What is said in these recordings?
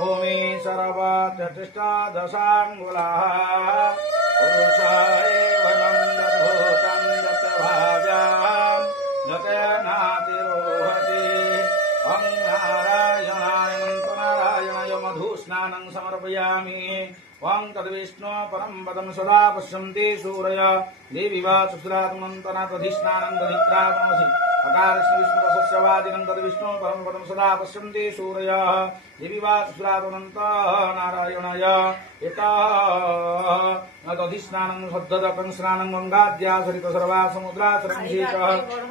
भूमि सर्वचतिष्ठादशाङ्गुलाः पुरुषाय वनन्दभूतं दत्तभाजां जतेनातिरोहति नारायणाय मधुस्नानं समर्पयामि वं तद्विष्णु परं पदं सदा पश्यन्ति सूरय देवी वा सुस्रात्मन्तनाथधिस्नानं दधिक्रामोऽसि अकारस्मृष्णुरसस्यवादिनं तद्विष्णु परं पदं सदा पश्यन्ति सूरय देवी वा सुस्रात्मन्त नारायणाय यतधिस्नानं सद्धदकं स्नानं गङ्गाद्या सरित सर्वा समुद्राचरं शेषः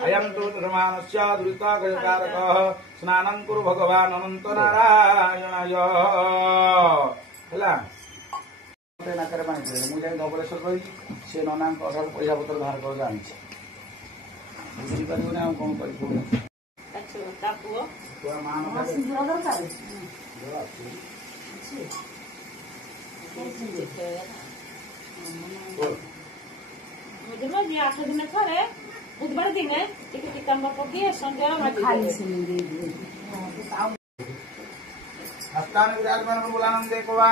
अयं तु धर्मानस्य दुरितागयकारकः स्नानं कुरु भगवान् अनन्त नारायणाय ହେଲା ना करे पानी मुझे धवलेश्वर करी से नना अठार पैसा पत्र बाहर कर जानिछे बुझी पारिबो ना कोन करि को अच्छा तापुओ तो मान का सिंदूर दरकार मुझे ना जी 8 दिन थरे बुधवार दिन है टिके काम पकी संजय खाली सिंदूर दे हस्तान विराजमान बोलानंद देखवा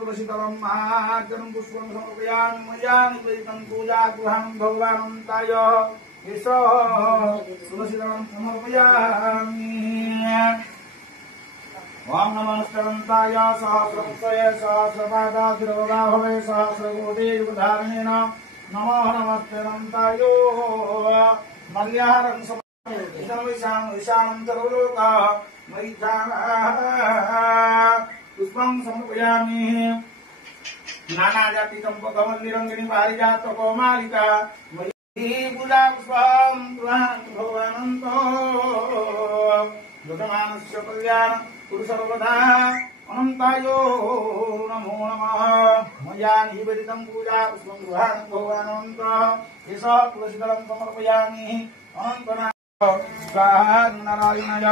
तुलसीदलं महार्जनं पुष्पं समर्पयामि मयामि वेदितं पूजा गृहं भगवानन्ताय एष तुलसीदलं समर्पयामि ओम नमो नमस्कारन्ताय सहस्रपुत्रये सहस्रपादाधिरोगाभवे सहस्रकोटियुगधारणेन नमो नमस्कारन्ताय मल्याहरं ईशानं सर्वलोकः पुष्पं समर्पयामि नाना जाति चंपकमल्लिरंगिणी पारिजात कोमालिका मयि पूजा पुष्पं भगवानन्त लोकमानस्य कल्याण कुरु सर्वदा अनन्तायो नमो नमः मया निवेदितं पूजा पुष्पं गृहाणं भगवानन्त एष तुलसीदलं समर्पयामि अनन्तना स्वाहा नारायणाय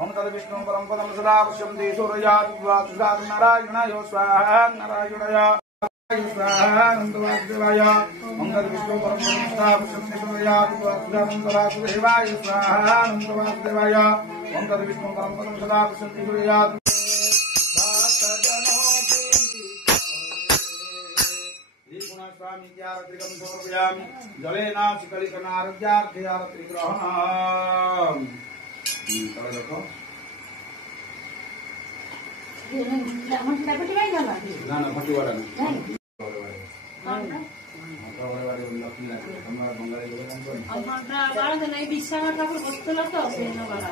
ओम तद्विष्णु परं पदं सदा पश्यन्ति सूर्याद्वा नारायणाय स्वाहा नारायणाय स्वाहा नन्दवासुदेवाय ओम तद्विष्णु परं पदं सदा पश्यन्ति सूर्याद्वा नन्दवासुदेवाय स्वाहा नन्दवासुदेवाय ओम तद्विष्णु परं पदं सदा पश्यन्ति सूर्याद्वा स्वामी आरत्रिकं समर्पयामि जलेन शीतलीकरणारोग्यार्थे आरत्रिग्रहणम् तले देखो ना ना फटिवाड़ा नहीं लक्ष्मी हमरा बंगाली लोग हम बाळ नाही विश्वास ठाकूर बसतला तो सेन बाळा